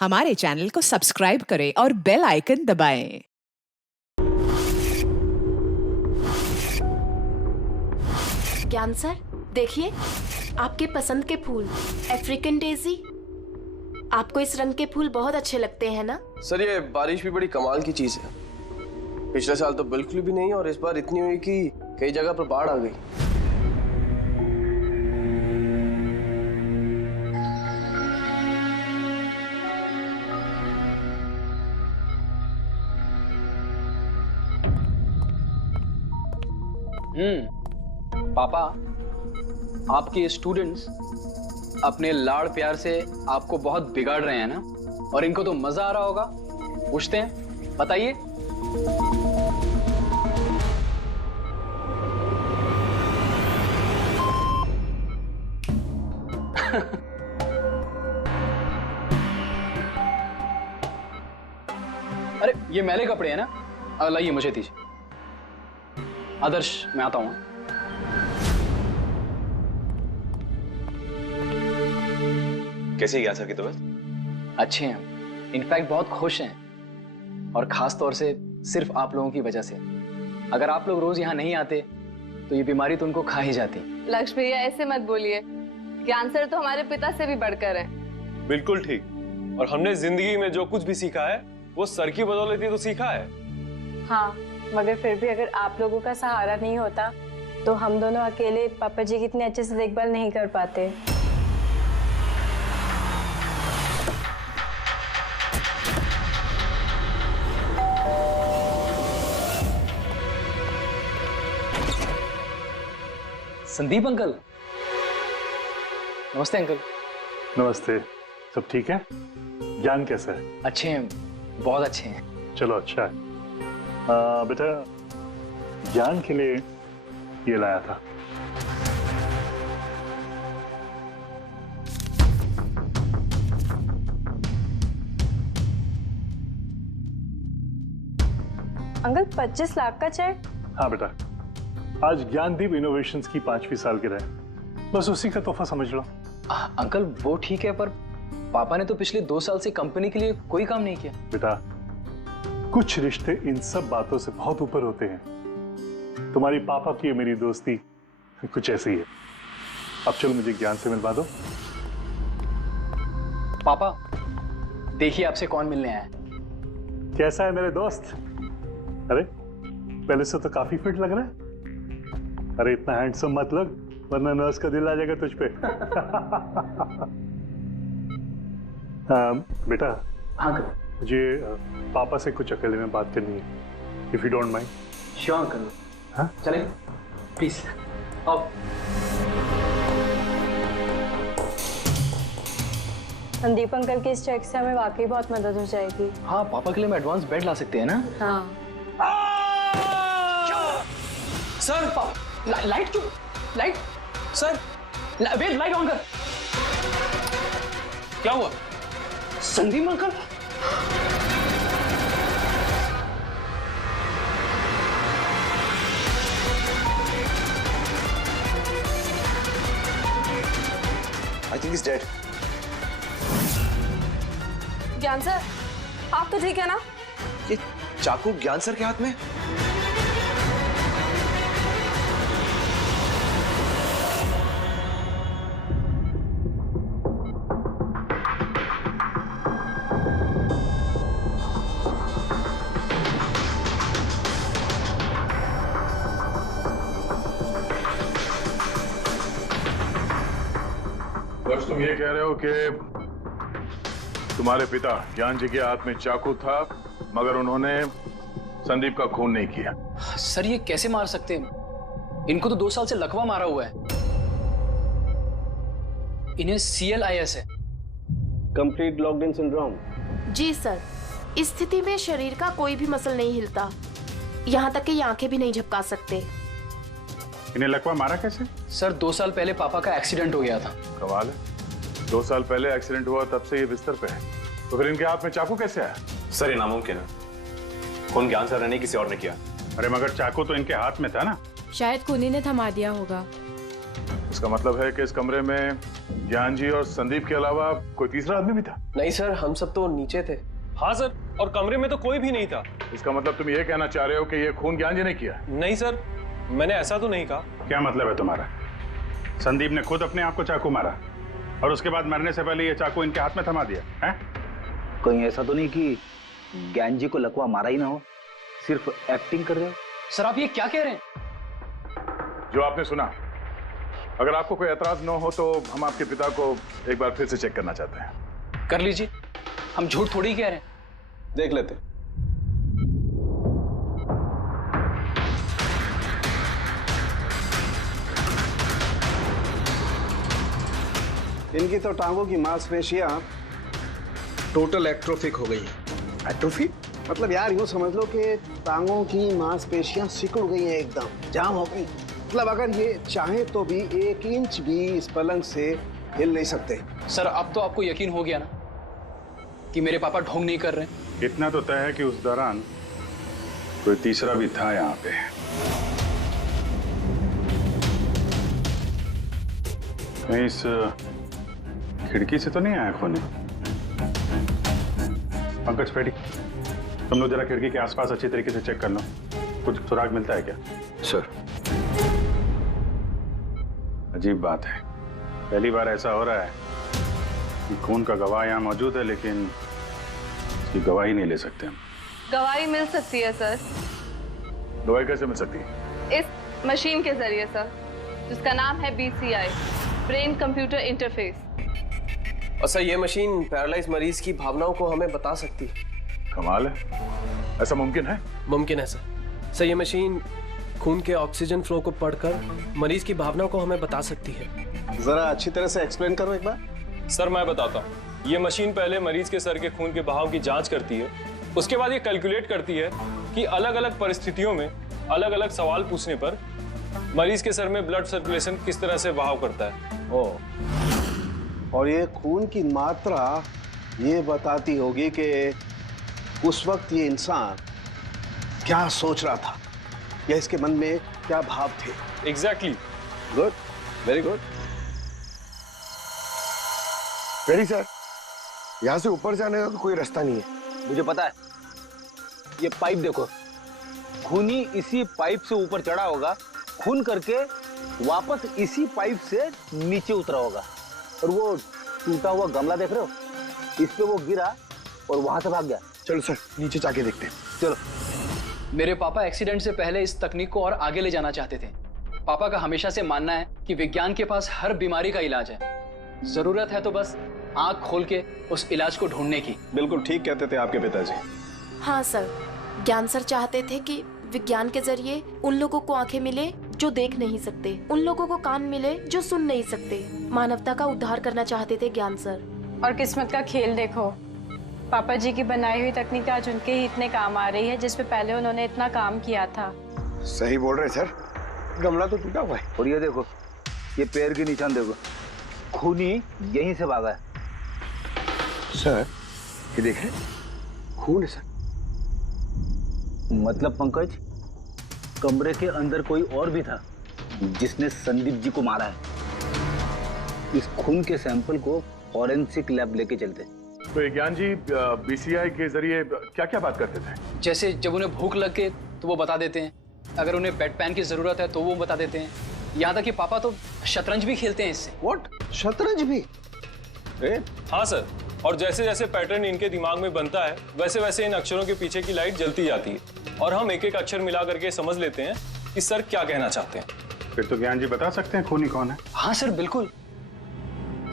हमारे चैनल को सब्सक्राइब करें और बेल आइकन दबाएं। ज्ञान सर, देखिए आपके पसंद के फूल, अफ्रीकन डेजी। आपको इस रंग के फूल बहुत अच्छे लगते हैं ना? सर ये बारिश भी बड़ी कमाल की चीज है। पिछले साल तो बिल्कुल भी नहीं और इस बार इतनी हुई कि कई जगह पर बाढ़ आ गई। पापा, आपके स्टूडेंट्स अपने लाड़ प्यार से आपको बहुत बिगाड़ रहे हैं ना, और इनको तो मजा आ रहा होगा। पूछते हैं, बताइए। अरे ये मैले कपड़े हैं ना, लाइए मुझे दीजिए। आदर्श, मैं आता हूं। कैसी है ज्ञान सर की तबीयत? अच्छे हैं, इनफैक्ट बहुत खुश हैं, और खास तौर से सिर्फ आप लोगों की वजह से। अगर आप लोग रोज यहाँ नहीं आते तो ये बीमारी तो उनको खा ही जाती। लक्ष्मी भैया, ऐसे मत बोलिए। ज्ञान सर तो हमारे पिता से भी बढ़कर हैं। बिल्कुल ठीक। और हमने जिंदगी में जो कुछ भी सीखा है वो सर की बदौलत ही तो सीखा है। हाँ, मगर फिर भी अगर आप लोगों का सहारा नहीं होता तो हम दोनों अकेले पापा जी की इतने अच्छे से देखभाल नहीं कर पाते। संदीप अंकल। नमस्ते अंकल। नमस्ते। सब ठीक है? ज्ञान कैसा है? अच्छे हैं, बहुत अच्छे हैं। चलो अच्छा है। बेटा, ज्ञान के लिए ये लाया था। अंकल, 25 लाख का चेक? हाँ बेटा, आज ज्ञानदीप इनोवेशंस की 5वीं सालगिरह है, बस उसी का तोहफा समझ लो। अंकल वो ठीक है, पर पापा ने तो पिछले 2 साल से कंपनी के लिए कोई काम नहीं किया। बेटा, कुछ रिश्ते इन सब बातों से बहुत ऊपर होते हैं। तुम्हारी पापा की मेरी दोस्ती कुछ ऐसी है। अब चलो मुझे ज्ञान से मिलवा दो। पापा, देखिए आपसे कौन मिलने आया है। कैसा है मेरे दोस्त? अरे पहले से तो काफी फिट लग रहा है। अरे इतना हैंडसम मत लग, वरना नर्स का दिल आ जाएगा तुझ पे। बेटा। हाँ अंकल। मुझे पापा से कुछ अकेले में बात करनी है, if you don't mind. Sure uncle. हाँ चलेगा, प्लीज आओ। संदीप अंकल के इस चेक से हमें वाकई बहुत मदद हो जाएगी। हाँ, पापा के लिए हम एडवांस बेड ला सकते हैं ना। हाँ। सर, लाइट क्यों? Light sir, wait, light on कर। क्या हुआ? Sandeep uncle. I think is dead. Gyan sir, आप तो ठीक है ना? ये चाकू ज्ञान सर के हाथ में? बस तुम ये कह रहे हो कि तुम्हारे पिता ज्ञान जी के हाथ में चाकू था, मगर उन्होंने संदीप का खून नहीं किया। सर ये कैसे मार सकते हैं? इनको तो 2 साल से लकवा मारा हुआ है। इन्हें CLIS है, कंप्लीट लॉक्ड इन सिंड्रोम। जी सर, इस स्थिति में शरीर का कोई भी मसल नहीं हिलता, यहाँ तक कि ये आंखें भी नहीं झपका सकते। इन्हें लकवा मारा कैसे? सर 2 साल पहले पापा का एक्सीडेंट हो गया था। कमाल है, 2 साल पहले एक्सीडेंट हुआ तब से ये बिस्तर पे है, तो फिर इनके हाथ में चाकू कैसे आया? सर ये नामुमकिन है, खून ज्ञान सर ने किसी और ने किया। अरे मगर चाकू तो इनके हाथ में था ना। शायद खूनी ने थमा दिया होगा। इसका मतलब है कि इस कमरे में ज्ञान जी और संदीप के अलावा कोई तीसरा आदमी भी था? नहीं सर, हम सब तो नीचे थे। हाँ सर, और कमरे में तो कोई भी नहीं था। इसका मतलब तुम ये कहना चाह रहे हो कि ये खून ज्ञान जी ने किया? नहीं सर, मैंने ऐसा तो नहीं कहा। क्या मतलब है तुम्हारा? संदीप ने खुद अपने आप को चाकू मारा और उसके बाद मरने से पहले ये चाकू इनके हाथ में थमा दिया है? कहीं ऐसा तो नहीं कि ज्ञान जी को लकवा मारा ही ना हो, सिर्फ एक्टिंग कर रहे हो? सर आप ये क्या कह रहे हैं? जो आपने सुना, अगर आपको कोई एतराज न हो तो हम आपके पिता को एक बार फिर से चेक करना चाहते हैं। कर लीजिए, हम झूठ थोड़ी कह रहे हैं। देख लेते। इनकी तो टांगों की मांसपेशियां टोटल एट्रोफिक हो गई है। एट्रोफिक मतलब यार यूं समझ लो कि टांगों की मांसपेशियां सिकुड़ गई हैं, एकदम जाम हो गई। मतलब अगर ये चाहे तो भी 1 इंच भी इस पलंग से हिल नहीं सकते। सर अब तो आपको यकीन हो गया ना कि मेरे पापा ढोंग नहीं कर रहे? इतना तो तय है कि उस दौरान कोई तीसरा भी था यहाँ पे। कहीं इस खिड़की से तो नहीं आया खून? पंकज पेटी, तुम लोग जरा खिड़की के आसपास अच्छी तरीके से चेक कर लो, कुछ सुराग मिलता है क्या? सर अजीब बात है, पहली बार ऐसा हो रहा है कि खून का गवाह यहाँ मौजूद है लेकिन इसकी गवाही नहीं ले सकते हम। गवाही मिल सकती है सर। गवाही कैसे मिल सकती है? इस मशीन के जरिए सर, जिसका नाम है BCI, ब्रेन कंप्यूटर इंटरफेस। और सर ये मशीन पैरालाइज मरीज की भावनाओं को हमें बता सकती है। कमाल है, ऐसा मुमकिन है? मुमकिन है सर। सर ये मशीन खून के ऑक्सीजन फ्लो को पढ़कर मरीज की भावनाओं को हमें बता सकती है। जरा अच्छी तरह से एक्सप्लेन करो एक बार। सर मैं बताता हूँ। ये मशीन पहले मरीज के सर के खून के बहाव की जांच करती है, उसके बाद ये कैलकुलेट करती है कि अलग अलग परिस्थितियों में अलग अलग सवाल पूछने पर मरीज के सर में ब्लड सर्कुलेशन किस तरह से बहाव करता है। और ये खून की मात्रा ये बताती होगी कि उस वक्त ये इंसान क्या सोच रहा था या इसके मन में क्या भाव थे। Exactly. Good, very good. Very sir, यहाँ से ऊपर जाने का कोई रास्ता नहीं है। मुझे पता है, ये पाइप देखो, खूनी इसी पाइप से ऊपर चढ़ा होगा, खून करके वापस इसी पाइप से नीचे उतरा होगा। और वो टूटा हुआ गमला देख रहे हो, इस पे वो गिरा और वहां से भाग गया। चलो सर नीचे जाके देखते हैं। चलो। मेरे पापा एक्सीडेंट से पहले इस तकनीक को और आगे ले जाना चाहते थे। पापा का हमेशा से मानना है कि विज्ञान के पास हर बीमारी का इलाज है, जरूरत है तो बस आंख खोल के उस इलाज को ढूंढने की। बिल्कुल ठीक कहते थे आपके पिताजी। हाँ सर, ज्ञान सर चाहते थे कि विज्ञान के जरिए उन लोगों को आंखें मिले जो देख नहीं सकते, उन लोगों को कान मिले जो सुन नहीं सकते। मानवता का उद्धार करना चाहते थे ज्ञान सर। और किस्मत का खेल देखो, पापा जी की बनाई हुई तकनीक आज उनके ही इतने काम आ रही है जिसपे पहले उन्होंने इतना काम किया था। सही बोल रहे सर, गमला तो टूटा हुआ है। और ये देखो, ये पैर के निशान देखो, खूनी यहीं से भागा है। सर ये देखें, खून है सर। मतलब पंकज, कमरे के अंदर कोई और भी था जिसने संदीप जी को मारा है। इस खून के सैंपल को फॉरेंसिक लैब लेके चलते। तो ये ज्ञान जी BCI के जरिए क्या क्या बात करते थे? जैसे जब उन्हें भूख लग के तो वो बता देते हैं, अगर उन्हें बेड पैन की जरूरत है तो वो बता देते हैं। यहाँ तक कि पापा तो शतरंज भी खेलते हैं इससे। व्हाट? शतरंज भी? हाँ सर, और जैसे जैसे पैटर्न इनके दिमाग में बनता है वैसे वैसे इन अक्षरों के पीछे की लाइट जलती जाती है और हम एक एक अक्षर मिला करके समझ लेते हैं कि सर क्या कहना चाहते हैं। फिर तो ज्ञान जी बता सकते हैं खूनी कौन है। हाँ सर बिल्कुल।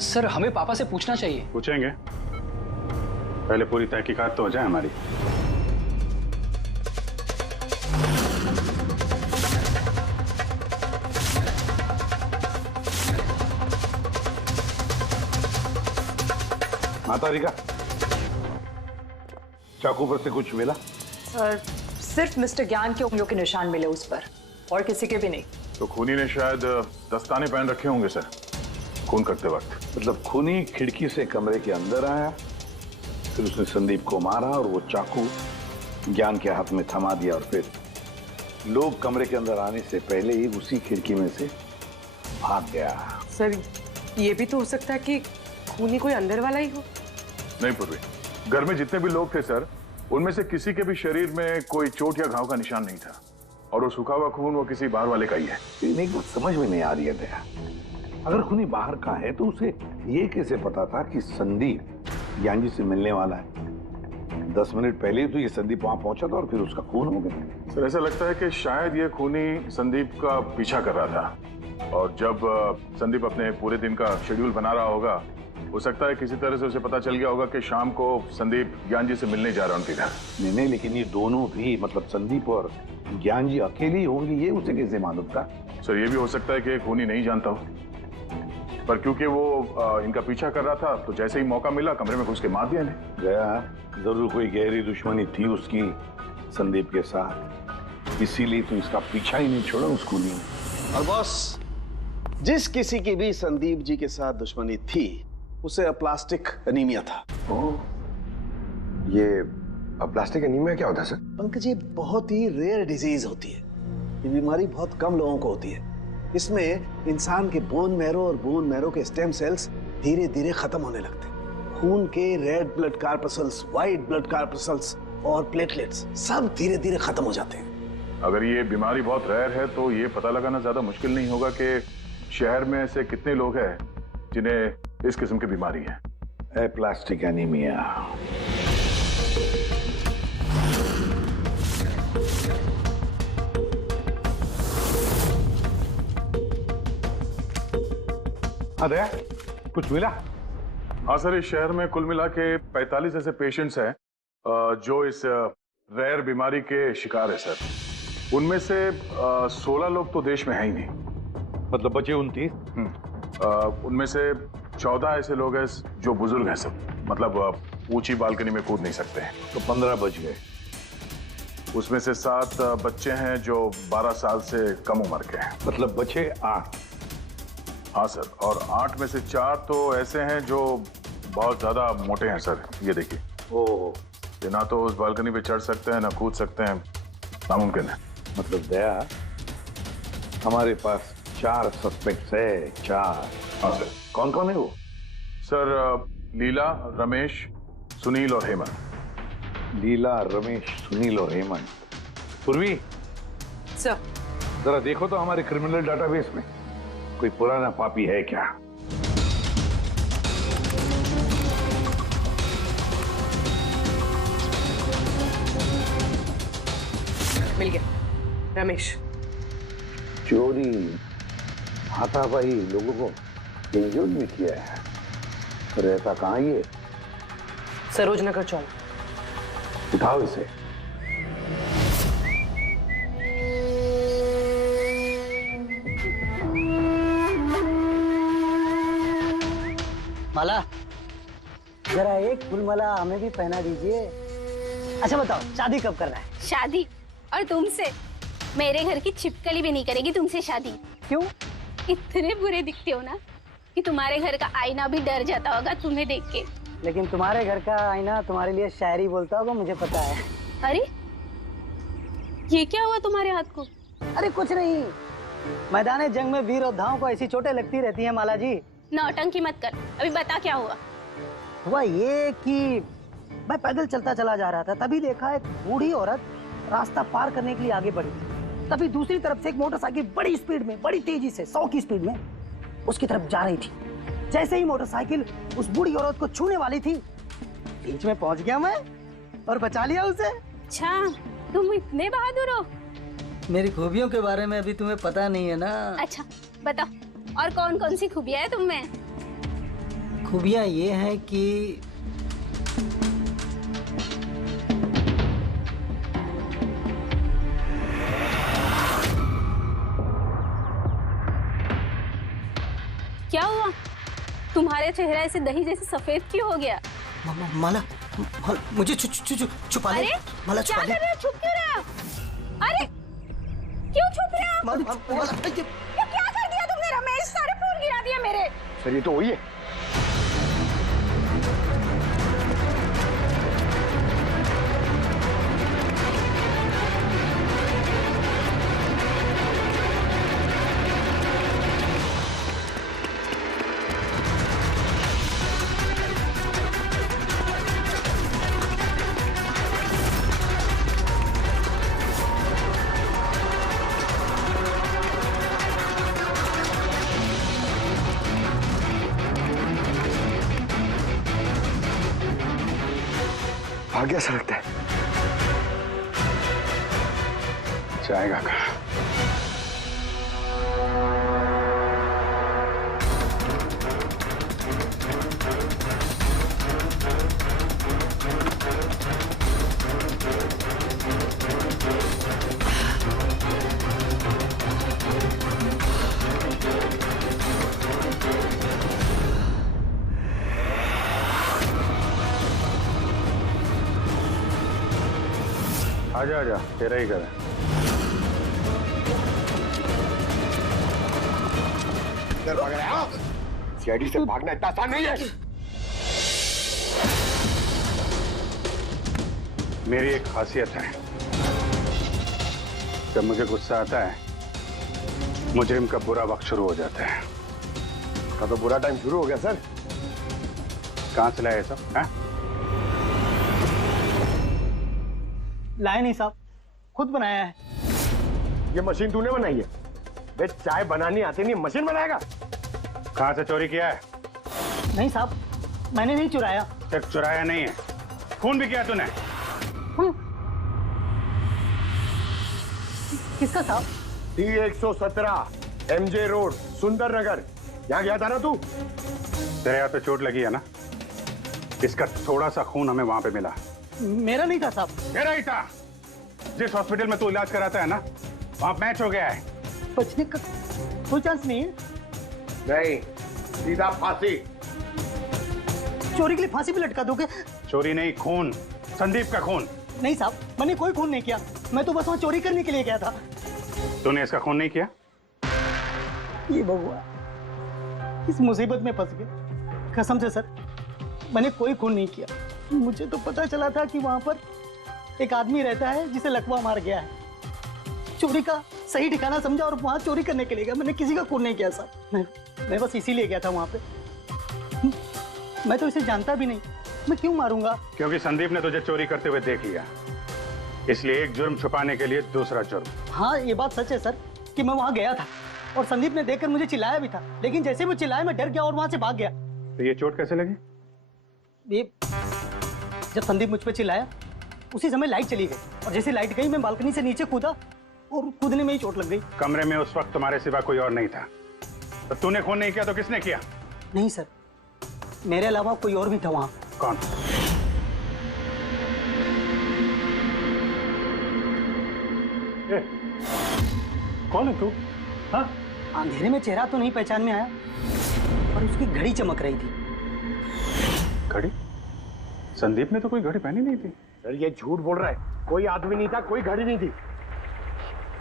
सर हमें पापा से पूछना चाहिए। पूछेंगे, पहले पूरी तहकीकात तो हो जाए हमारी। माता रिका, चाकू पर से कुछ मिला? सर सिर्फ मिस्टर ज्ञान के उंगलियों के निशान मिले उस पर, और किसी के भी नहीं। तो खूनी ने शायद दस्ताने पहन रखे होंगे सर खून करते वक्त। मतलब खूनी खिड़की से कमरे के अंदर आया, फिर उसने संदीप को मारा और वो चाकू ज्ञान के हाथ में थमा दिया और फिर लोग कमरे के अंदर आने से पहले ही उसी खिड़की में से भाग गया। सर ये भी तो हो सकता है कि खूनी कोई अंदर वाला ही हो। नहीं पूर्वी, घर में जितने भी लोग थे सर, उनमें से किसी के भी शरीर में कोई चोट या घाव का निशान नहीं था, और वो सूखा हुआ खून वो किसी बाहर वाले का ही है। लेकिन एक बात समझ में नहीं आ रही है दया, अगर खूनी बाहर का है तो उसे ये कैसे पता था कि संदीप ज्ञान जी से मिलने वाला है? 10 मिनट पहले ही तो ये संदीप वहां पहुंचा था और फिर उसका खून हो गया। सर ऐसा लगता है कि शायद ये खूनी संदीप का पीछा कर रहा था, और जब संदीप अपने पूरे दिन का शेड्यूल बना रहा होगा, हो सकता है किसी तरह से उसे पता चल गया होगा कि शाम को संदीप ज्ञान जी से मिलने जा रहा है उनके घर। नहीं, लेकिन ये दोनों भी, मतलब संदीप और ज्ञान जी अकेले ही होंगे, ये उसे कैसे मालूम था? सर ये भी हो सकता है कि खूनी नहीं जानता हो, पर क्योंकि वो इनका पीछा कर रहा था तो जैसे ही मौका मिला कमरे में घुस के मार दिया इन्हें। गया जरूर कोई गहरी दुश्मनी थी उसकी संदीप के साथ, इसीलिए तो इसका पीछा ही नहीं छोड़ा उस खूनी ने। और बॉस, जिस किसी की भी संदीप जी के साथ दुश्मनी थी उसे अप्लास्टिक एनीमिया था। ये प्लास्टिक एनीमिया क्या होता है सर? पंकज, ये बहुत ही रेयर डिजीज होती है। ये बीमारी बहुत कम लोगों को होती है। इसमें इंसान के बोन मैरो और बोन मैरो के स्टेम सेल्स धीरे धीरे खत्म होने लगते हैं। खून के red blood corpuscles, white blood corpuscles और प्लेटलेट्स सब धीरे धीरे खत्म हो जाते हैं। अगर ये बीमारी बहुत रेयर है तो ये पता लगाना ज्यादा मुश्किल नहीं होगा कि शहर में ऐसे कितने लोग हैं जिन्हें इस किस्म की बीमारी है। Aplastic anaemia. अरे कुछ मिला? हाँ सर, इस शहर में कुल मिला के 45 ऐसे पेशेंट्स हैं जो इस रेयर बीमारी के शिकार है सर। उनमें से 16 लोग तो देश में है ही नहीं। मतलब बचे 29? उनमें से 14 ऐसे लोग हैं जो बुजुर्ग हैं सब, मतलब ऊंची बालकनी में कूद नहीं सकते हैं। तो 15 बच गए। उसमें से 7 बच्चे हैं जो 12 साल से कम उम्र के हैं। मतलब बचे 8? हाँ सर, और 8 में से 4 तो ऐसे हैं जो बहुत ज्यादा मोटे हैं सर। ये देखिए, ओह, ये ना तो उस बालकनी पे चढ़ सकते हैं ना कूद सकते हैं, नामुमकिन है। मतलब दया, हमारे पास 4 सस्पेक्ट्स है। 4? हाँ सर। कौन कौन है वो? सर लीला, रमेश, सुनील और हेमंत। लीला, रमेश, सुनील और हेमंत। पूर्वी सर, जरा देखो तो हमारे क्रिमिनल डाटाबेस में कोई पुराना पापी है क्या? मिल गया, रमेश। चोरी, हाथापाई, लोगों को इंजर्ड भी किया है। पर रहता कहाँ ये? सरोजनगर चौक। उठाओ इसे। माला, जरा एक फूलमाला हमें भी पहना दीजिए। अच्छा बताओ, शादी कब करना है? शादी? और तुमसे? मेरे घर की छिपकली भी नहीं करेगी तुमसे शादी। क्यों? इतने बुरे दिखते हो ना कि तुम्हारे घर का आईना भी डर जाता होगा तुम्हें देख के। लेकिन तुम्हारे घर का आईना तुम्हारे लिए शायरी बोलता होगा, मुझे पता है। अरे ये क्या हुआ तुम्हारे हाथ को? अरे कुछ नहीं, मैदान जंग में वीर योद्धाओं को ऐसी चोटें लगती रहती हैं माला जी। नौटंकी मत कर, अभी बता क्या हुआ। हुआ ये कि मैं पैदल चलता चला जा रहा था, तभी देखा एक बूढ़ी औरत रास्ता पार करने के लिए आगे बढ़ी। तभी दूसरी तरफ से एक मोटरसाइकिल बड़ी स्पीड में, बड़ी तेजी से 100 की स्पीड में उसकी तरफ जा रही थी। जैसे ही मोटरसाइकिल उस बूढ़ी औरत को छूने वाली थी, बीच में पहुंच गया मैं और बचा लिया उसे। अच्छा, तुम इतने बहादुर हो। मेरी खूबियों के बारे में अभी तुम्हें पता नहीं है ना। अच्छा बताओ, और कौन कौन सी खूबियां है तुम में? खूबियां ये हैं कि क्या हुआ? तुम्हारे चेहरा ऐसे दही जैसे सफेद क्यों हो गया? माला, मुझे छुपा ले। अरे माला क्या छुपा ले। कर रहे हो? छुप क्यों रहे हो? अरे क्यों छुप रहे हो? ये क्या कर दिया तुमने रमेश? सारे फूल गिरा दिया मेरे। सर ये तो वही है। भाग गया सा लगता है। जाएगा कहाँ? आजा आजा, तेरा ही घर है। सीआईडी से भागना इतना आसान नहीं है। मेरी एक खासियत है, जब मुझे गुस्सा आता है मुजरिम का बुरा वक्त शुरू हो जाता है। का तो बुरा टाइम शुरू हो गया सर। कहाँ से लाया सब? हैं? लाए नहीं साहब, खुद बनाया है। ये मशीन तूने बनाई है? बे चाय बनानी आती नहीं, मशीन बनाएगा? कहाँ से चोरी किया है? नहीं साहब, मैंने नहीं चुराया। सिर्फ चुराया नहीं है, खून भी किया तूने। किसका साहब? T117 MJ रोड सुंदर नगर, यहाँ गया था ना तू? तेरे यहाँ तो चोट लगी है ना, इसका थोड़ा सा खून हमें वहां पे मिला। मेरा नहीं था साहब। मेरा ही था। जिस हॉस्पिटल में तू इलाज कराता है ना, वहां मैच हो गया है। बचने का कोई चांस नहीं है। नहीं, सीधा फांसी। चोरी के लिए फांसी भी लटका दोगे? चोरी नहीं, खून, संदीप का खून। नहीं साहब, मैंने कोई खून नहीं किया, मैं तो बस वहां चोरी करने के लिए गया था। तूने इसका खून नहीं किया? ये भगवान, इस मुसीबत में फंस गए। कसम से सर, मैंने कोई खून नहीं किया। मुझे तो पता चला था कि वहां पर एक आदमी रहता है जिसे लकवा मार गया है। चोरी का सही ठिकाना समझा और वहां चोरी करने के लिए गया। मैंने किसी का खून नहीं किया साहब, मैं बस इसीलिए गया था वहां पे। मैं तो इसे जानता भी नहीं, मैं क्यों मारूंगा? क्योंकि संदीप ने तुझे चोरी करते हुए देख लिया, इसलिए एक जुर्म छुपाने के लिए दूसरा जुर्म। हाँ, ये बात सच है सर कि मैं वहां गया था और संदीप ने देखकर मुझे चिल्लाया भी था, लेकिन जैसे वो चिल्लाया मैं डर गया और वहां से भाग गया। तो ये चोट कैसे लगी? ये जब संदीप मुझ पे चिल्लाया उसी समय लाइट चली गई और जैसे लाइट गई मैं बालकनी से नीचे कूदा और कूदने में ही चोट लग गई। कमरे में उस वक्त तुम्हारे सिवा कोई और नहीं था, तो तूने खून नहीं किया तो किसने किया? नहीं सर, मेरे अलावा कोई और भी था वहां। कौन? कौन है तू? हाँ? अंधेरे में चेहरा तो नहीं पहचान में आया, पर उसकी घड़ी चमक रही थी। घड़ी? संदीप ने तो कोई घड़ी पहनी नहीं थी। सर ये झूठ बोल रहा है, कोई आदमी नहीं था, कोई घड़ी नहीं थी।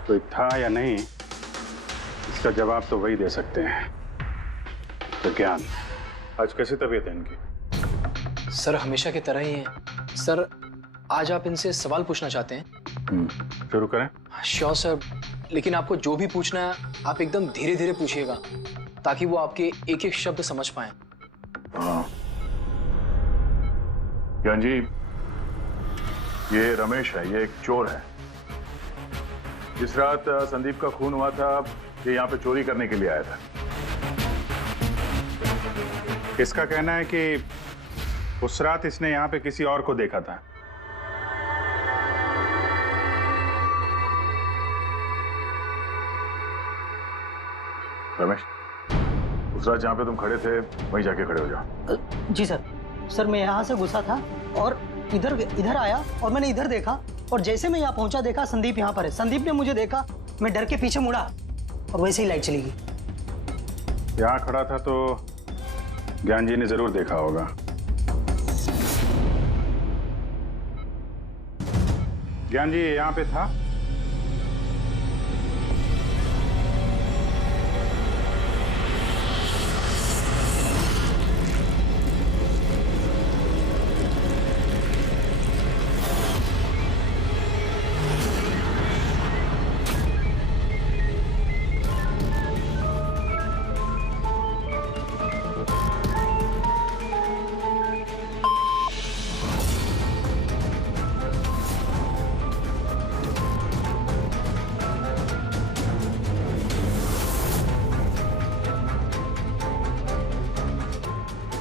कोई था या नहीं, इसका जवाब तो वही दे सकते हैं। तो ज्ञान, आज कैसी तबीयत है इनकी? सर हमेशा की तरह ही है। सर आज आप इनसे सवाल पूछना चाहते हैं? शुरू करें? श्योर सर, लेकिन आपको जो भी पूछना है आप एकदम धीरे धीरे पूछिएगा ताकि वो आपके एक एक शब्द समझ पाए। हाँ। ज्ञान जी, ये रमेश है, ये एक चोर है। जिस रात संदीप का खून हुआ था, ये यहाँ पे चोरी करने के लिए आया था। इसका कहना है कि उस रात इसने यहाँ पे किसी और को देखा था। रमेश, उस रात जहाँ पे तुम खड़े थे वहीं जाके खड़े हो जाओ। जी सर। सर मैं यहाँ से घुसा था और इधर आया और मैंने इधर देखा और जैसे मैं यहाँ पहुंचा देखा संदीप यहाँ पर है। संदीप ने मुझे देखा, मैं डर के पीछे मुड़ा और वैसे ही लाइट चली गई। यहाँ खड़ा था तो ज्ञान जी ने जरूर देखा होगा। ज्ञान जी यहाँ पे था?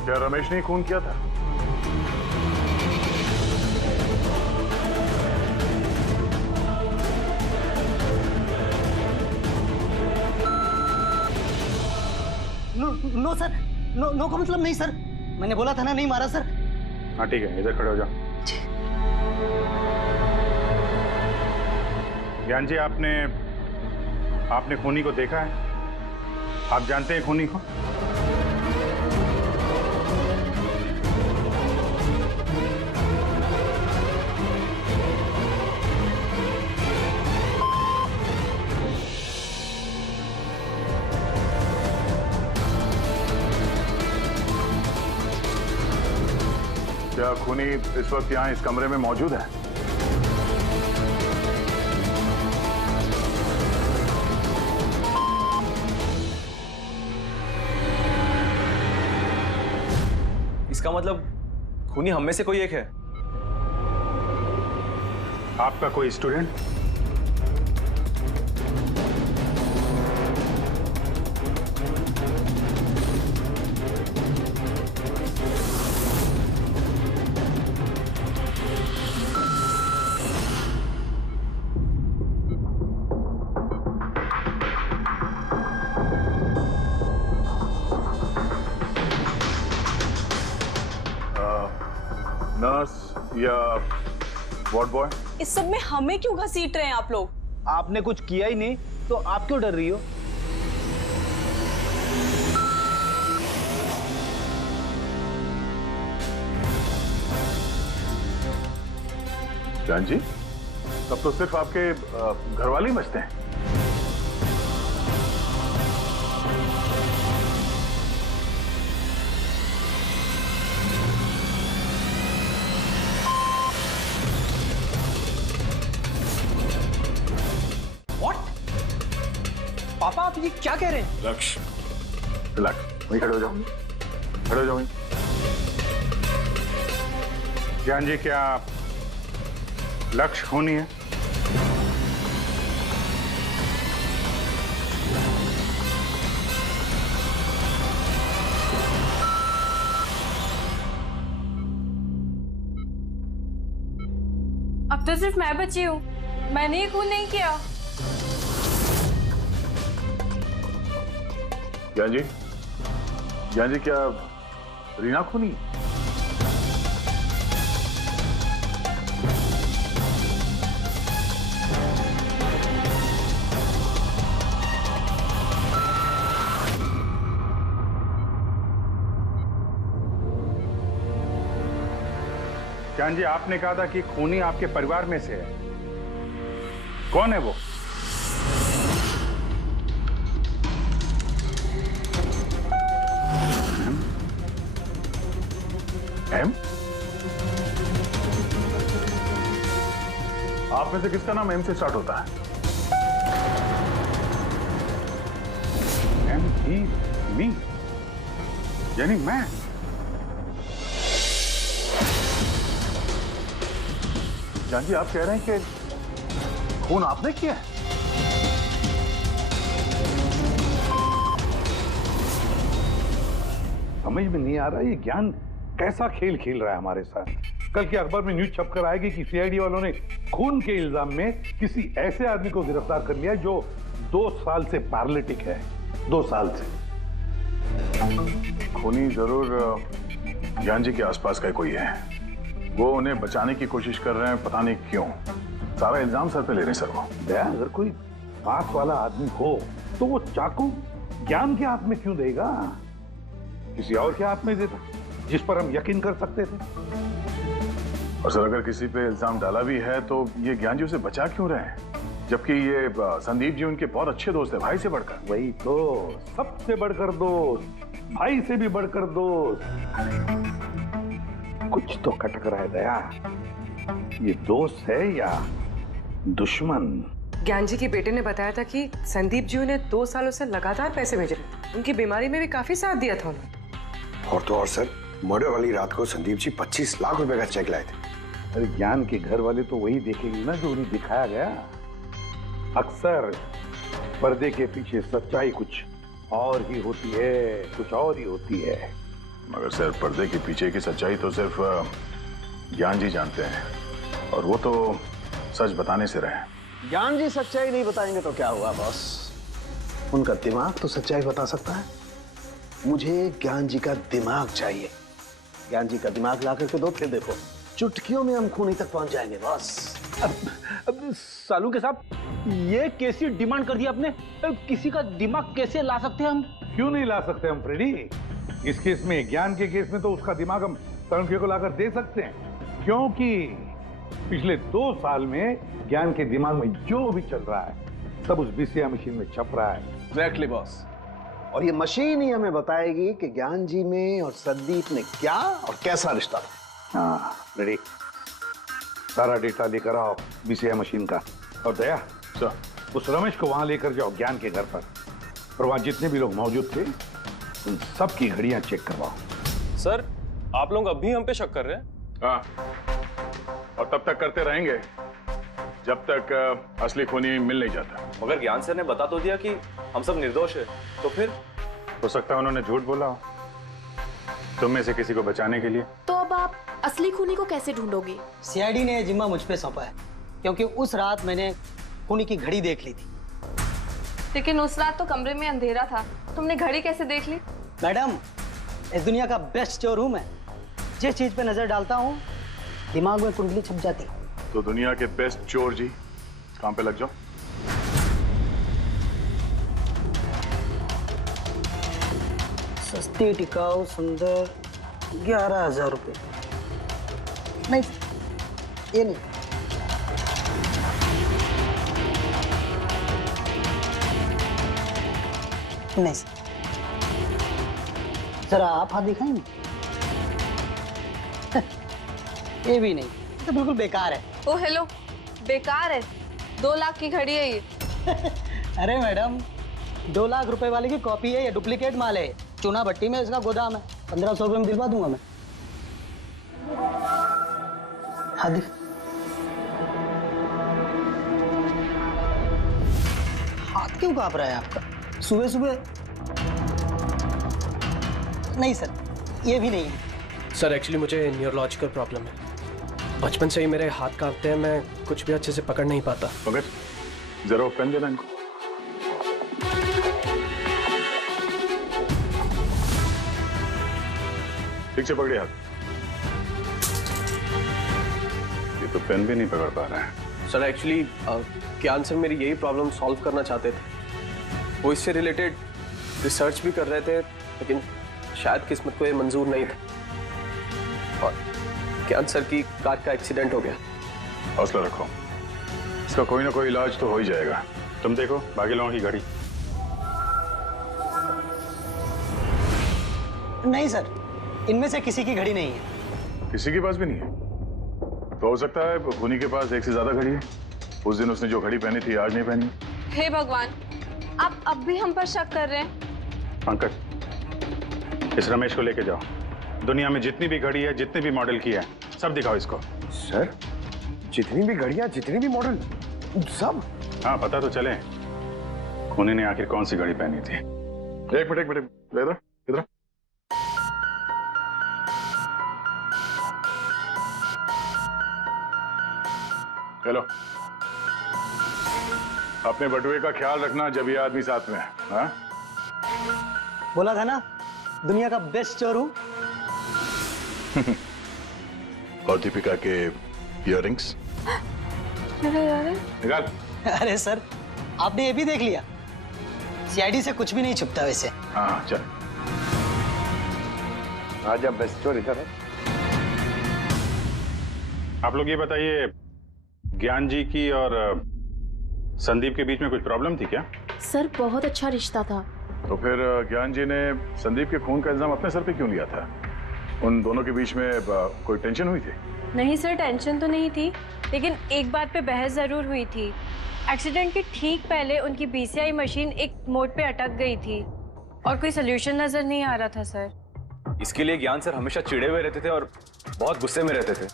क्या रमेश ने खून किया था? नो सर, नो का मतलब नहीं सर, मैंने बोला था ना नहीं मारा सर। हाँ ठीक है, इधर खड़े हो जाओ। ज्ञान जी, आपने खूनी को देखा है? आप जानते हैं खूनी को? क्या खूनी इस वक्त यहाँ इस कमरे में मौजूद है? इसका मतलब खूनी हम में से कोई एक है। आपका कोई स्टूडेंट? नर्स या वार्ड बॉय? इस सब में हमें क्यों घसीट रहे हैं आप लोग? आपने कुछ किया ही नहीं तो आप क्यों डर रही हो? जान जी, तब तो सिर्फ आपके घर वाले ही बचते हैं। पापा आप ये क्या कह रहे हैं? लक्ष्य, रिलैक्स, वहीं खड़े हो जाओ, खड़े हो जाओ वहीं। ज्ञान जी, क्या लक्ष्य खूनी है? अब तो सिर्फ मैं बची हूँ, मैंने ही खून नहीं किया। ज्ञान जी क्या रीना खूनी? ज्ञान जी, आपने कहा था कि खूनी आपके परिवार में से है, कौन है वो? एम? आप में से किसका नाम एम से स्टार्ट होता है? एम, ही, मी, यानी मैं। जान जी, आप कह रहे हैं कि खून आपने किया है? समझ में नहीं आ रहा ये ज्ञान कैसा खेल खेल रहा है हमारे साथ। कल के अखबार में न्यूज छपकर आएगी कि सीआईडी वालों ने खून के इल्जाम में किसी ऐसे आदमी को गिरफ्तार कर लिया जो 2 साल से पैरालिटिक है। 2 साल से। खूनी जरूर ज्ञान जी के आसपास का कोई है। वो उन्हें बचाने की कोशिश कर रहे हैं, पता नहीं क्यों। सारा इल्जाम सर पे ले रहे हैं सर वो। दया, अगर कोई पास वाला आदमी हो तो वो चाकू ज्ञान के हाथ में क्यों देगा? किसी और के हाथ में देता जिस पर हम यकीन कर सकते थे। और सर, अगर किसी पे इल्जाम डाला भी है तो ये ज्ञान जी उसे बचा क्यों रहे हैं, जबकि ये संदीप जी उनके बहुत अच्छे दोस्त है, भाई से बढ़कर। वही तो, सबसे बढ़कर दोस्त, भाई से भी बढ़कर दोस्त। कुछ तो खटक रहा है दया, ये दोस्त है या दुश्मन? ज्ञान जी के बेटे ने बताया था कि संदीप जी उन्हें 2 सालों से लगातार पैसे भेज रहे थे। उनकी बीमारी में भी काफी साथ दिया था उन्होंने। और तो और सर, मर्डर वाली रात को संदीप जी 25 लाख रुपए का चेक लाए थे। अरे ज्ञान के घर वाले तो वही देखेंगे ना जो उन्हें दिखाया गया। अक्सर पर्दे के पीछे सच्चाई कुछ और ही होती है, कुछ और ही होती है। मगर सर, पर्दे के पीछे की सच्चाई तो सिर्फ ज्ञान जी जानते हैं, और वो तो सच बताने से रहे। ज्ञान जी सच्चाई नहीं बताएंगे तो क्या हुआ बॉस, उनका दिमाग तो सच्चाई बता सकता है। मुझे ज्ञान जी का दिमाग चाहिए। ज्ञान जी का दिमाग ला करके दो, फिर देखो चुटकियों में हम खूनी तक पहुंच जाएंगे बॉस। अब सालू के साहब, ये कैसी डिमांड कर दी आपने? किसी का दिमाग कैसे ला सकते हैं हम? क्यों नहीं ला सकते हम फ्रेडी? इस केस में, ज्ञान के केस में तो उसका दिमाग हम तरुण को लाकर दे सकते हैं, क्योंकि पिछले 2 साल में ज्ञान के दिमाग में जो भी चल रहा है सब उस बीसीआई मशीन में छप रहा है। Exactly boss. और ये मशीन ही हमें बताएगी कि ज्ञान जी में और संदीप में क्या और कैसा रिश्ता था। हाँ रेडी, सारा डेटा लेकर आओ बीसीआई मशीन का। और दया सर, उस रमेश को वहां लेकर जाओ ज्ञान के घर पर, और वहां जितने भी लोग मौजूद थे उन सबकी घड़ियां चेक करवाओ। सर, आप लोग अभी हम पे शक कर रहे हैं? हाँ, और तब तक करते रहेंगे जब तक असली खूनी मिल नहीं जाता। मगर ज्ञान सर ने बता तो दिया कि हम सब निर्दोष है, तो फिर हो सकता है उन्होंने झूठ बोला हो तुम में से किसी को बचाने के लिए। तो अब आप असली खूनी को कैसे ढूंढोगे? सीआईडी ने जिम्मा मुझ पे सौंपा है, क्योंकि उस रात मैंने खूनी की घड़ी देख ली थी। लेकिन उस रात तो कमरे में अंधेरा था, तुमने घड़ी कैसे देख ली? मैडम, इस दुनिया का बेस्ट चोर हूं मैं। जिस चीज पे नजर डालता हूं दिमाग में कुंडली छप जाती है। तो दुनिया के बेस्ट चोर जी, काम पे लग जाओ। सस्ती, टिकाऊ, सुंदर, 11,000 रुपए। नहीं, ये नहीं। नहीं सर, जरा आप हाथ दिखाएंगे? ये भी नहीं, ये तो बिल्कुल बेकार है। ओ हेलो, बेकार है? 2 लाख की घड़ी है ये। अरे मैडम, 2 लाख रुपए वाली की कॉपी है, ये डुप्लीकेट माल है। चूना भट्टी में इसका गोदाम है, 1500 रुपए में दिलवा दूंगा मैं। हाथ दिख। हाथ क्यों कांप रहा है आपका सुबह सुबह? नहीं सर, ये भी नहीं है। सर एक्चुअली मुझे न्यूरोलॉजिकल प्रॉब्लम है, बचपन से ही मेरे हाथ कांपते हैं, मैं कुछ भी अच्छे से पकड़ नहीं पाता। मगर जरा पेन देना इनको। ठीक से पकड़िए हाथ। ये तो पेन भी नहीं पकड़ पा रहा है। सर एक्चुअली ज्ञान सर मेरी यही प्रॉब्लम सॉल्व करना चाहते थे। वो इससे रिलेटेड रिसर्च भी कर रहे थे, लेकिन शायद किस्मत को ये मंजूर नहीं था और ज्ञान सर की कार का एक्सीडेंट हो गया। हौसला रखो, इसका कोई ना कोई इलाज तो हो ही जाएगा। तुम देखो बाकी लोगों की घड़ी। नहीं सर, इनमें से किसी की घड़ी नहीं है। किसी के पास भी नहीं है? तो हो सकता है खूनी के पास एक से ज्यादा घड़ी है। उस दिन उसने जो घड़ी पहनी थी आज नहीं पहनी। हे भगवान, आप अब भी हम पर शक कर रहे हैं? पंकज, इस रमेश को लेके जाओ। दुनिया में जितनी भी घड़ी है, जितने भी मॉडल की है, सब दिखाओ इसको। सर, जितनी भी घड़ियां, जितने भी मॉडल, सब? हाँ, पता तो चले खूनी ने आखिर कौन सी घड़ी पहनी थी। एक मिनट इधर इधर। हेलो, अपने बटुए का ख्याल रखना जब ये आदमी साथ में है। हाँ? बोला था ना, दुनिया का बेस्ट चोर हूं। और दीपिका के इयररिंग्स निकाल। अरे सर, आपने ये भी देख लिया? सीआईडी से कुछ भी नहीं छुपता वैसे। हाँ चल। आजा, बेस्ट चोर इधर है। आप लोग ये बताइए, ज्ञान जी की और संदीप के बीच में कुछ प्रॉब्लम थी क्या? सर, बहुत अच्छा रिश्ता था। तो फिर ज्ञान जी ने संदीप के खून का इल्जाम अपने सर पे क्यों लिया था? उन दोनों के बीच में कोई टेंशन हुई थी? नहीं सर, टेंशन तो नहीं थी, लेकिन एक बात पे बहस जरूर हुई थी। एक्सीडेंट के ठीक पहले उनकी बीसीआई मशीन एक मोड पे अटक गई थी और कोई सोल्यूशन नजर नहीं आ रहा था सर। इसके लिए ज्ञान सर हमेशा चिढ़े हुए रहते थे और बहुत गुस्से में रहते थे।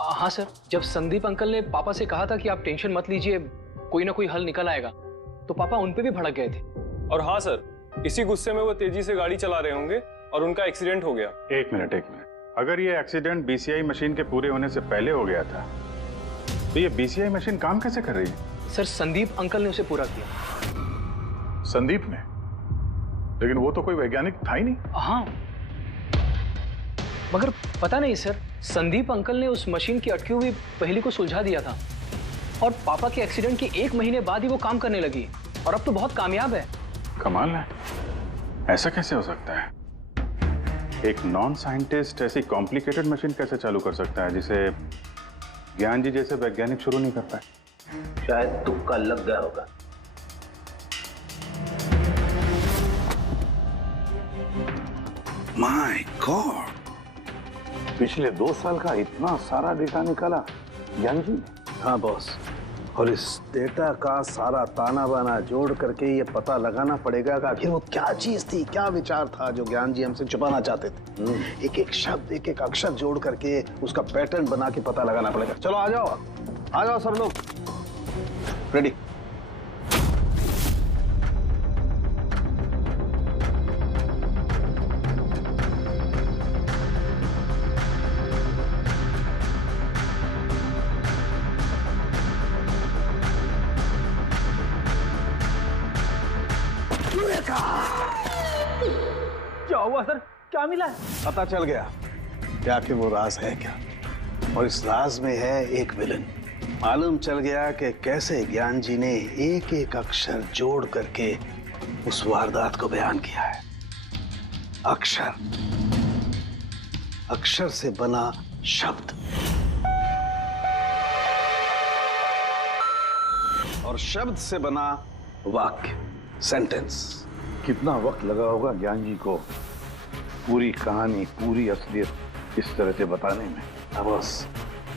हाँ सर, जब संदीप अंकल ने पापा से कहा था कि आप टेंशन मत लीजिए, कोई ना कोई हल निकल आएगा, तो पापा उन पे भी भड़क गए थे। और हाँ सर, इसी गुस्से में वो तेजी से गाड़ी चला रहे होंगे और उनका एक्सीडेंट हो गया। एक मिनट। अगर ये एक्सीडेंट बीसीआई मशीन के पूरे होने से पहले हो गया था, तो ये बीसीआई मशीन काम कैसे कर रही है? सर, संदीप अंकल ने उसे पूरा किया। संदीप ने? लेकिन वो तो कोई वैज्ञानिक था ही नहीं। हाँ, मगर पता नहीं सर, संदीप अंकल ने उस मशीन की अटकी हुई पहेली को सुलझा दिया था और पापा के एक्सीडेंट के 1 महीने बाद ही वो काम करने लगी और अब तो बहुत कामयाब है। कमाल है, ऐसा कैसे हो सकता है? एक नॉन साइंटिस्ट ऐसी कॉम्प्लिकेटेड मशीन कैसे चालू कर सकता है जिसे ज्ञान जी जैसे वैज्ञानिक शुरू नहीं कर पाए? शायद तुक्का लग गया होगा। माय गॉड, पिछले 2 साल का इतना सारा डेटा निकाला ज्ञान जी ने। हाँ बॉस, और इस डेटा का सारा ताना बाना जोड़ करके ये पता लगाना पड़ेगा कि आखिर वो क्या चीज थी, क्या विचार था जो ज्ञान जी हमसे छुपाना चाहते थे। एक एक शब्द, एक एक अक्षर जोड़ करके उसका पैटर्न बना के पता लगाना पड़ेगा। चलो आ जाओ सब लोग, रेडी। क्या हुआ सर, क्या मिला? पता चल गया कि आखिर वो राज है क्या, और इस राज में है एक विलन। मालूम चल गया कि कैसे ज्ञान जी ने एक एक अक्षर जोड़ करके उस वारदात को बयान किया है। अक्षर, अक्षर से बना शब्द, और शब्द से बना वाक्य, सेंटेंस। कितना वक्त लगा होगा ज्ञान जी को पूरी कहानी, पूरी असलियत इस तरह से बताने में? बस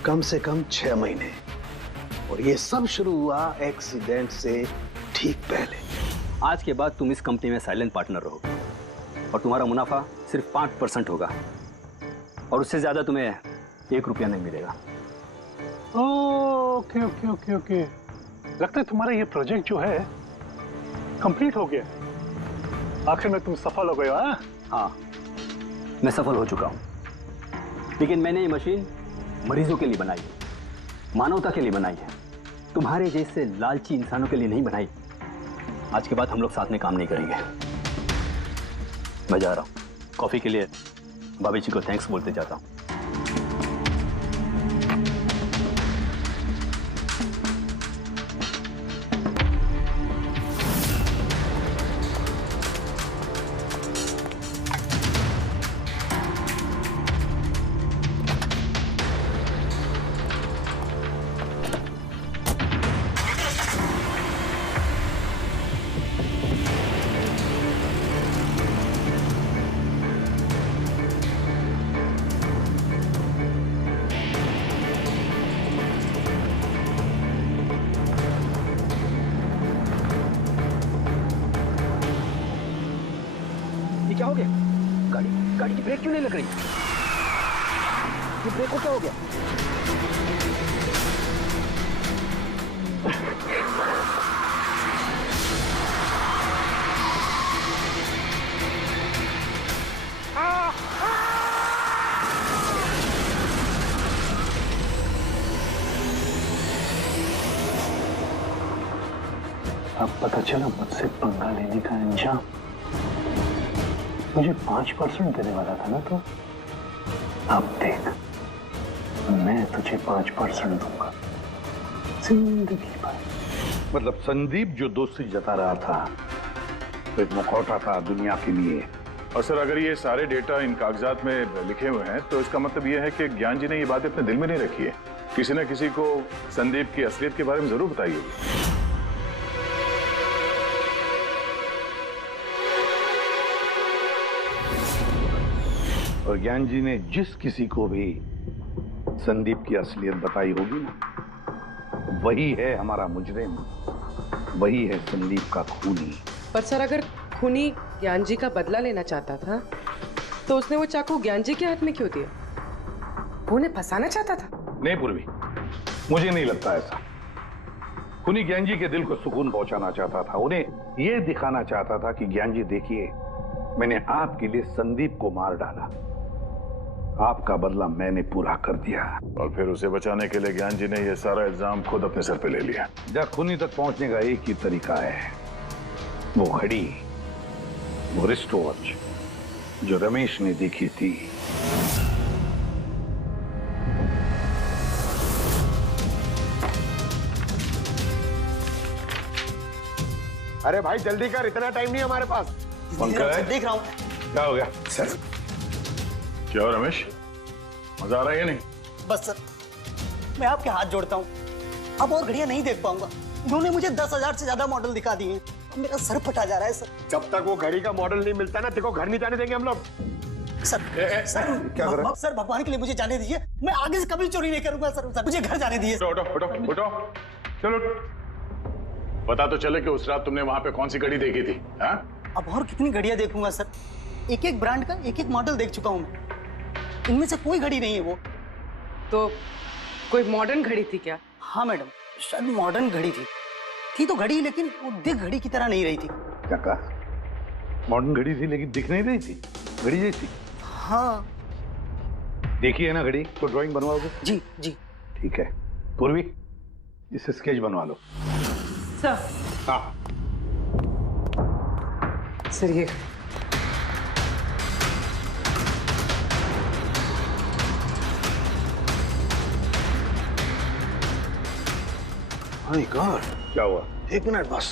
कम से कम 6 महीने, और ये सब शुरू हुआ एक्सीडेंट से ठीक पहले। आज के बाद तुम इस कंपनी में साइलेंट पार्टनर रहोगे और तुम्हारा मुनाफा सिर्फ 5% होगा और उससे ज्यादा तुम्हें 1 रुपया नहीं मिलेगा। ओके ओके ओके ओके, लगता है तुम्हारा ये प्रोजेक्ट जो है कंप्लीट हो गया। आखिर में तुम सफल हो गए हो। हाँ, मैं सफल हो चुका हूँ, लेकिन मैंने ये मशीन मरीजों के लिए बनाई है, मानवता के लिए बनाई है, तुम्हारे जैसे लालची इंसानों के लिए नहीं बनाई। आज के बाद हम लोग साथ में काम नहीं करेंगे। मैं जा रहा हूँ, कॉफी के लिए भाभी जी को थैंक्स बोलते जाता हूँ। क्या हो गया? गाड़ी की ब्रेक क्यों नहीं लग रही? ये ब्रेक को क्या हो गया? अब पता चला मुझसे पंगा लेने का अंजाम। मुझे 5% देने वाला था ना तो, अब देख मैं तुझे 5% दूंगा जिंदगी भर। मतलब संदीप जो दोस्ती जता रहा था तो एक मुखौटा था दुनिया के लिए। और सर, अगर ये सारे डेटा इन कागजात में लिखे हुए हैं तो इसका मतलब ये है कि ज्ञान जी ने ये बात अपने दिल में नहीं रखी है। किसी न किसी को संदीप की असलियत के बारे में जरूर बताई होगी। और ज्ञान जी ने जिस किसी को भी संदीप की असलियत बताई होगी ना, वही है हमारा मुजरिम, वही है संदीप का खूनी। पर सर, अगर खूनी ज्ञान जी का बदला लेना चाहता था तो उसने वो चाकू ज्ञान जी के हाथ में क्यों दिया? वो उन्हें फंसाना चाहता था? नहीं पूर्वी, मुझे नहीं लगता ऐसा। खूनी ज्ञान जी के दिल को सुकून पहुंचाना चाहता था, उन्हें यह दिखाना चाहता था कि ज्ञान जी देखिए, मैंने आपके लिए संदीप को मार डाला, आपका बदला मैंने पूरा कर दिया। और फिर उसे बचाने के लिए ज्ञान जी ने यह सारा इल्जाम खुद अपने सर पे ले लिया। जब खूनी तक पहुंचने का एक ही तरीका है, वो घड़ी वो रिस्ट वॉच जो रमेश ने देखी थी। अरे भाई जल्दी कर, इतना टाइम नहीं है हमारे पास। पंकज देख रहा हूँ। क्या हो गया सर? क्या हो रमेश, मजा आ रहा है या नहीं? बस सर, मैं आपके हाथ जोड़ता हूँ, अब और घड़ियां नहीं देख पाऊंगा। इन्होंने मुझे 10,000 से ज्यादा मॉडल दिखा दिए, मेरा सर फटा जा रहा है सर। जब तक वो घड़ी का मॉडल नहीं मिलता ना, देखो घर नहीं जाने देंगे हम लोग। सर क्या कर रहा है? सर भगवान के लिए मुझे जाने दीजिए, मैं आगे से कभी चोरी नहीं करूंगा सर, मुझे घर जाने दीजिए। उठो उठो उठो, चलो पता तो चले कि उस रात तुमने वहां पे कौन सी घड़ी देखी थी। हाँ? अब और कितनी घड़ियां देखूंगा सर, एक एक ब्रांड का एक एक मॉडल देख चुका हूँ मैं, इनमें से कोई घड़ी नहीं है वो। तो कोई मॉडर्न घड़ी थी क्या? हाँ मैडम, शायद मॉडर्न घड़ी थी तो घड़ी, लेकिन वो दिख घड़ी की तरह नहीं रही थी। क्या कहा? मॉडर्न घड़ी थी लेकिन दिख नहीं रही थी, घड़ी जैसी। हाँ देखी है ना घड़ी, तो ड्राइंग बनवाओगे? जी जी ठीक है। पूर्वी, इसे स्केच बनवा लो। सर। हाँ सर ये माय गॉड, क्या हुआ? एक मिनट बस,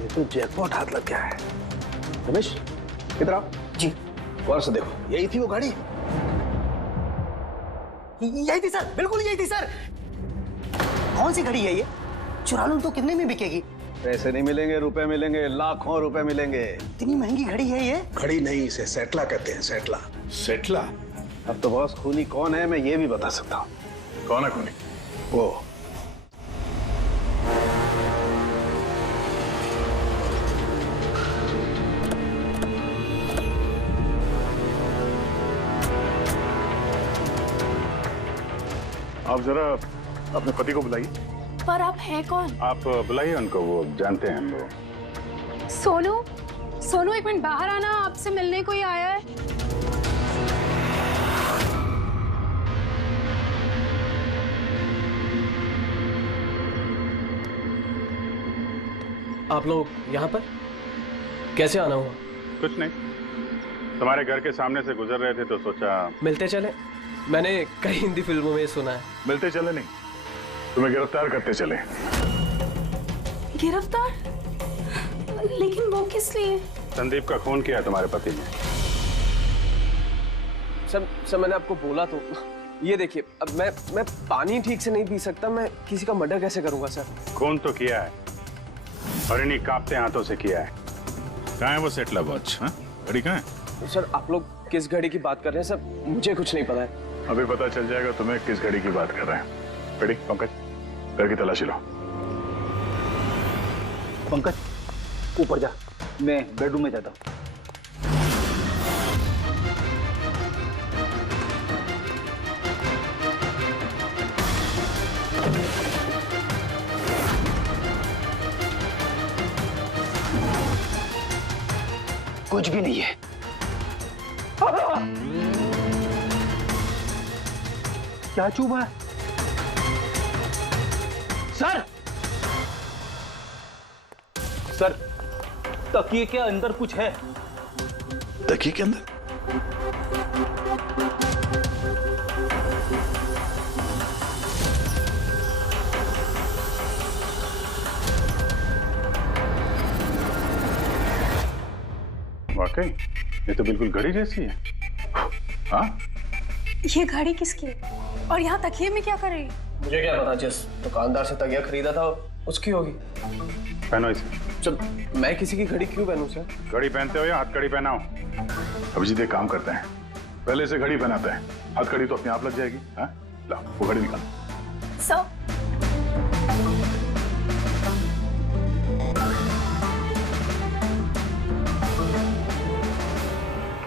ये तो जैकपॉट हाथ लग गया है। रमेश किधर आओ जी। गौर से देखो, यही थी वो गाड़ी। यही थी सर, बिल्कुल यही थी सर। कौन सी घड़ी है ये? चुरा लूं तो कितने में बिकेगी? पैसे नहीं मिलेंगे, रुपए मिलेंगे, लाखों रुपए मिलेंगे। इतनी महंगी घड़ी है ये? घड़ी नहीं, इसे सेटला कहते हैं, सेटला। सेटला? अब तो बॉस खूनी कौन है मैं ये भी बता सकता हूँ। कौन है खूनी? वो आप जरा अपने पति को बुलाइए। पर आप हैं कौन? आप बुलाइए उनको, वो जानते हैं हम लोग। सोनू, सोनू एक मिनट बाहर आना, आपसे मिलने कोई आया है। आप लोग यहाँ पर कैसे आना हुआ? कुछ नहीं, तुम्हारे घर के सामने से गुजर रहे थे तो सोचा मिलते चले। मैंने कई हिंदी फिल्मों में सुना है। मिलते चले नहीं, तुम्हें गिरफ्तार करते चले। गिरफ्तार? लेकिन वो किस लिए? संदीप का खून किया तुम्हारे पति ने। सर मैंने आपको बोला तो, ये देखिए, अब मैं पानी ठीक से नहीं पी सकता, मैं किसी का मर्डर कैसे करूंगा सर? खून तो किया है और इन्हीं कांपते हाथों से किया है। कहाँ है वो सेटला वॉच? घड़ी कहाँ है? सर आप लोग किस घड़ी की बात कर रहे हैं सर? मुझे कुछ नहीं पता है। अभी पता चल जाएगा तुम्हें किस घड़ी की बात कर रहे हैं। बेटी पंकज, घर की तलाशी लो। पंकज ऊपर जा, मैं बेडरूम में जाता हूँ। कुछ भी नहीं है। क्या चुभा है? सर, सर तकिए के अंदर कुछ है। तकिए के अंदर? वाकई ये तो बिल्कुल घड़ी जैसी है। हाँ, ये घड़ी किसकी है? और यहाँ तकिए में क्या कर रही है? मुझे क्या पता, जिस दुकानदार से तकिया खरीदा था उसकी होगी। पहनो इसे। सर मैं किसी की घड़ी क्यों पहनूं सर? घड़ी पहनते हो या हथकड़ी पहनाओ? अभिजीत एक काम करते हैं, पहले से घड़ी पहनाते हैं, हथकड़ी तो अपने आप लग जाएगी। हाँ, ला वो घड़ी निकाल। सर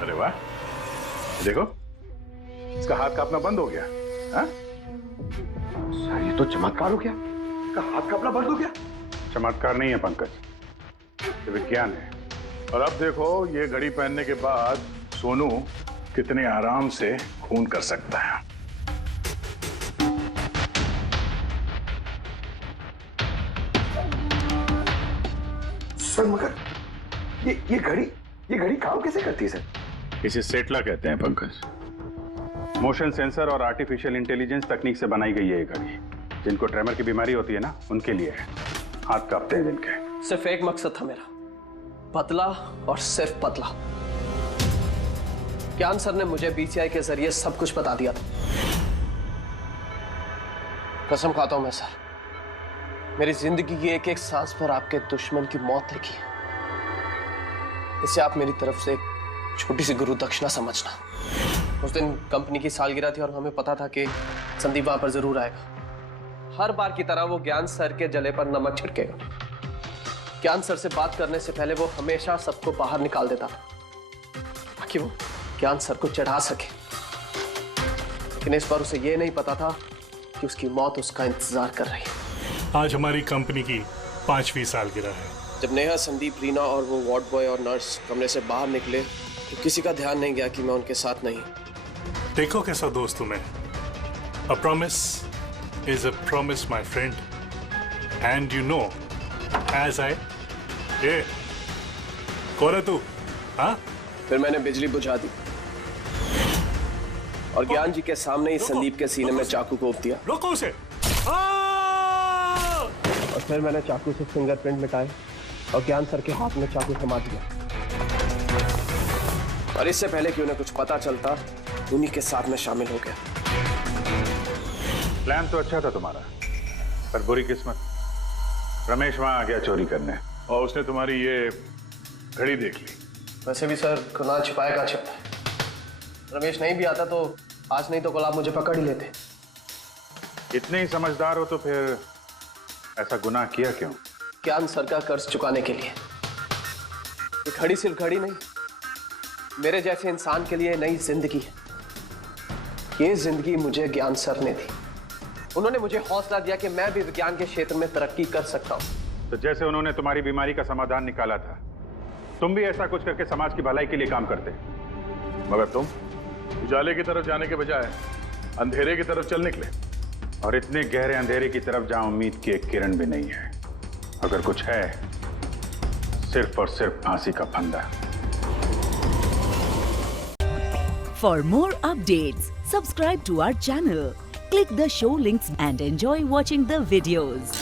अरे वाह, देखो इसका हाथ कांपना बंद हो गया। हाँ? सर ये तो चमत्कार हो गया, इसका हाथ कांपना बंद हो गया। चमत्कार नहीं है पंकज, ये विज्ञान है। और अब देखो ये घड़ी पहनने के बाद सोनू कितने आराम से खून कर सकता है। सर मगर ये घड़ी काम कैसे करती है सर? इसे सेटला कहते हैं पंकज। मोशन सेंसर और आर्टिफिशियल इंटेलिजेंस तकनीक से बनाई गई है ये घड़ी। जिनको ट्रेमर की बीमारी होती है ना, उनके लिए है। हाथ कांपते हैं जिनके। सिर्फ एक मकसद था मेरा, पतला और सिर्फ पतला। ज्ञान सर ने मुझे बीसीआई के जरिए सब कुछ बता दिया था। कसम खाता हूं मैं सर, मेरी जिंदगी की एक एक सांस पर आपके दुश्मन की मौत लिखी है। इसे आप मेरी तरफ से एक छोटी सी गुरु दक्षिणा समझना। उस दिन कंपनी की सालगिरह थी और हमें पता था कि संदीप वहां पर जरूर आएगा। हर बार की तरह वो ज्ञान सर के जले पर नमक छिड़केगा। ज्ञान सर से बात करने से पहले वो हमेशा सबको बाहर निकाल देता था ताकि वो ज्ञान सर को चढ़ा सके। लेकिन इस बार उसे ये नहीं पता था कि उसकी मौत उसका इंतजार कर रही है। आज हमारी कंपनी की 5वीं सालगिरह है। जब नेहा, संदीप, रीना और वो वार्ड बॉय और नर्स कमरे से बाहर निकले तो किसी का ध्यान नहीं गया कि मैं उनके साथ नहीं। देखो कैसा दोस्त हूं मैं। A promise is a promise, my friend. And you know, as I... कौन है तू? हाँ? फिर मैंने बिजली बुझा दी और ज्ञान जी के सामने ही संदीप के सीने में चाकू को उप दिया। रोको उसे! और फिर मैंने चाकू से फिंगरप्रिंट मिटाए और ज्ञान सर के हाथ में चाकू थमा दिया। और इससे पहले कि उन्हें कुछ पता चलता, उन्हीं के साथ में शामिल हो गया। प्लान तो अच्छा था तुम्हारा, पर बुरी किस्मत, रमेश वहां आ गया चोरी करने और उसने तुम्हारी ये घड़ी देख ली। वैसे भी सर, गुनाह छिपाए का छिपता है। रमेश नहीं भी आता तो आज नहीं तो कल आप मुझे पकड़ ही लेते। इतने ही समझदार हो तो फिर ऐसा गुनाह किया क्यों? ज्ञान सर का कर्ज चुकाने के लिए। ये घड़ी सिर्फ घड़ी नहीं, मेरे जैसे इंसान के लिए नई जिंदगी है। ये जिंदगी मुझे ज्ञान सर ने दी। उन्होंने मुझे हौसला दिया कि मैं भी विज्ञान के क्षेत्र में तरक्की कर सकता हूं। तो जैसे उन्होंने तुम्हारी बीमारी का समाधान निकाला था, तुम भी ऐसा कुछ करके समाज की भलाई के लिए काम करते। मगर तुम उजाले की तरफ जाने के बजाय अंधेरे की तरफ चल निकले, और इतने गहरे अंधेरे की तरफ जहां उम्मीद की एक किरण भी नहीं है। अगर कुछ है, सिर्फ और सिर्फ फांसी का फंदा। For more updates, subscribe to our channel, click the show links and enjoy watching the videos.